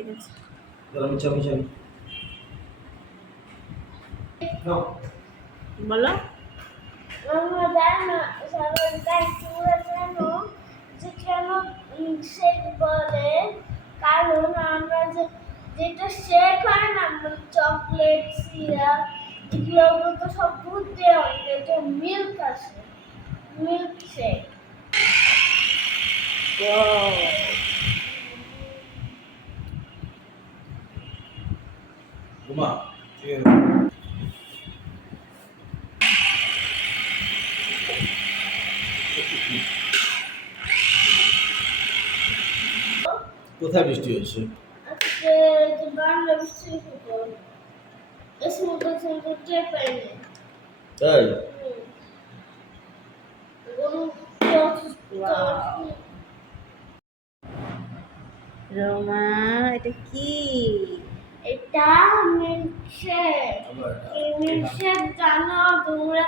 ঠিক আছে আমি চাবি বলো আমরা জানো সবাই তোমরা জানো যে কেন শেক বলে, কারণ আমরা যেটা শেক হয় না, চকলেট সিরাপ এগুলো তো সব দুধ দেওয়া হয়, এটা মিল্ক আছে, মিল্ক শেক। ঘুমা কোথায় বৃষ্টি হয়েছে? আজকে যে বাংলা বৃষ্টি হতো এসে মতো টের পাইনি। তাই রোমা এটা কি? এটা মিল্কশেক। এই মিল্কশেক জানো তোমরা?